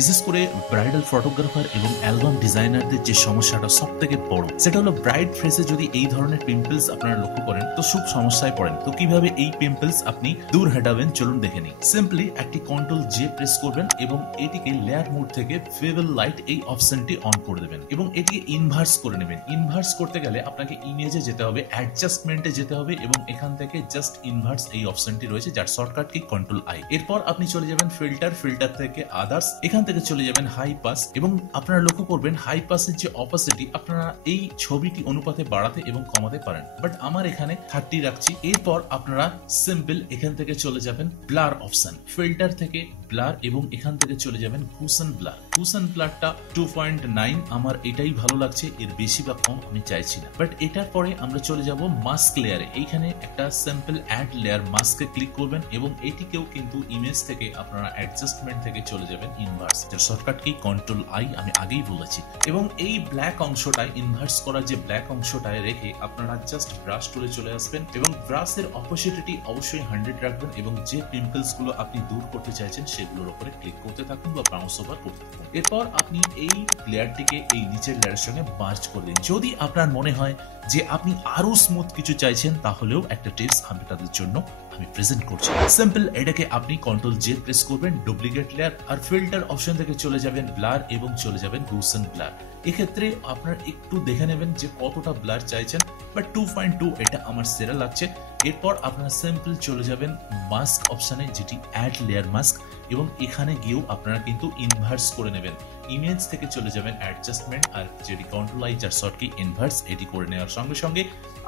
বিশেষ করে bridal photographer এবং অ্যালবাম ডিজাইনারদের যে সমস্যাটা সব থেকে বড়, সেটা হলো ব্রাইড ফেসে যদি এই ধরনের পিম্পলস আপনারা লক্ষ্য করেন তো খুব সমস্যায় পড়েন। তো কিভাবে এই পিম্পলস আপনি দূর হটাবেন চলুন দেখে নিই। সিম্পলি একটি কন্ট্রোল জে প্রেস করবেন এবং এটিকে লেয়ার মোড থেকে ফেভেল লাইট এই অপশনটি অন করে দেবেন এবং এটিকে ইনভার্স করে নেবেন। ইনভার্স করতে গেলে আপনাকে ইমেজে যেতে হবে, অ্যাডজাস্টমেন্টে যেতে হবে এবং এখান থেকে জাস্ট ইনভার্স এই অপশনটি রয়েছে যার শর্টকাট কি কন্ট্রোল আই। এরপর আপনি চলে যাবেন ফিল্টার, ফিল্টার থেকে আদার্স, এখান থেকে চলে যাবেন হাই পাস এবং আপনারা লক্ষ্য করবেন হাই পাসের যে অপাসিটি আপনারা এই ছবিটি অনুপাতে বাড়াতে এবং কমাতে পারেন, বাট আমার এখানে 30 রাখছি। এরপর আপনারা সিম্পল এখান থেকে চলে যাবেন ব্লার অপশন, ফিল্টার থেকে ব্লার এবং এখান থেকে চলে যাবেন কুশন ব্লার। কুশন ব্লারটা 2.9 আমার এটাই ভালো লাগছে, এর বেশি বা কম আমি চাইছি না। বাট এটার পরে আমরা চলে যাব মাস্ক লেয়ারে। এইখানে একটা সিম্পল অ্যাড লেয়ার মাস্কে ক্লিক করবেন এবং এটিকেও কিন্তু ইমেজ থেকে আপনারা অ্যাডজাস্টমেন্ট থেকে চলে যাবেন ইনভার্স, যার শর্টকাট কি কন্ট্রোল আই আমি আগেই বলেছি। এবং এই ব্ল্যাক অংশটায় ইনভার্স করা যে ব্ল্যাক অংশটায় রেখে আপনারা জাস্ট ব্রাশ টুলে চলে আসবেন এবং ব্রাশের অপোসিটিটি অবশ্যই 100 রাখবেন এবং যে পিম্পলস গুলো আপনি দূর করতে চাইছেন সেগুলোর উপরে ক্লিক করতে থাকুন বা বাউন্স ওভার করতে থাকুন। এরপর আপনি এই লেয়ারটিকে এই নিচের লেয়ারের সঙ্গে মার্জ করে দিন। যদি আপনার মনে হয় যে আপনি আরো স্মুথ কিছু চাইছেন তাহলেও একটা টিপস আমি তাদের জন্য আমি প্রেজেন্ট করছি। সিম্পল এটাকে আপনি কন্ট্রোল জে প্রেস করবেন, ডুপ্লিকেট লেয়ার আর ফিল্টার অপশন থেকে চলে যাবেন ব্লার এবং চলে যাবেন গুসন ব্লার। এক্ষেত্রে আপনার একটু দেখে নেবেন যে কতটা ব্লার চাইছেন, বাট 2.2 এটা আমার সেরা লাগছে। এরপর আপনারা সিম্পল চলে যাবেন মাস্ক অপশনে, যেটি অ্যাড লেয়ার মাস্ক, এবং এখানে গিয়েও আপনারা কিন্তু ইনভার্স করে নেবেন। ইমেজ থেকে চলে যাবেন অ্যাডজাস্টমেন্ট আর যেটি কন্ট্রোল আই যার শর্টকি ইনভার্স, এটি করে নেওয়ার সঙ্গে সঙ্গে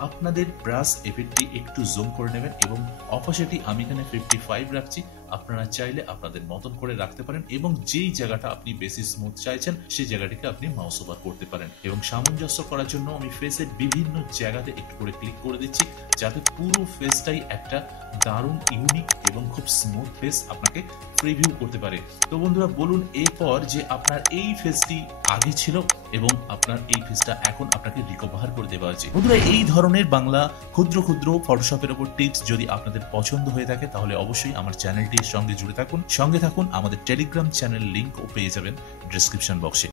আপনাদের ব্রাশ এফেক্টটি একটু জুম করে নেবেন এবং অপোসিটি আমি এখানে 55 রাখছি। আপনারা চাইলে আপনাদের মতন করে রাখতে পারেন এবং যেই জায়গাটা আপনি বেশি স্মুথ চাইছেন সেই জায়গাটিকে আপনি মাউস ওভার করতে পারেন। এবং সামঞ্জস্য করার জন্য আমি ফেসের বিভিন্ন জায়গাতে একটু করে ক্লিক করে দিচ্ছি যাতে পুরো ফেসটাই একটা দারুণ ইউনিক এবং খুব স্মুথ ফেস আপনাকে প্রিভিউ করতে পারে। তো বন্ধুরা বলুন এরপর যে আপনার এই ফেসটি আগে ছিল এবং আপনার এই ফেসটা এখন আপনাকে রিকভার করে দেওয়া হয়েছে। বন্ধুরা এই ধরনের বাংলা ক্ষুদ্র ক্ষুদ্র ফটোশপের উপর টিপস যদি আপনাদের পছন্দ হয়ে থাকে তাহলে অবশ্যই আমার চ্যানেলটির সঙ্গে জুড়ে থাকুন, সঙ্গে থাকুন। আমাদের টেলিগ্রাম চ্যানেল লিঙ্কও পেয়ে যাবেন ডেসক্রিপশন বক্সে।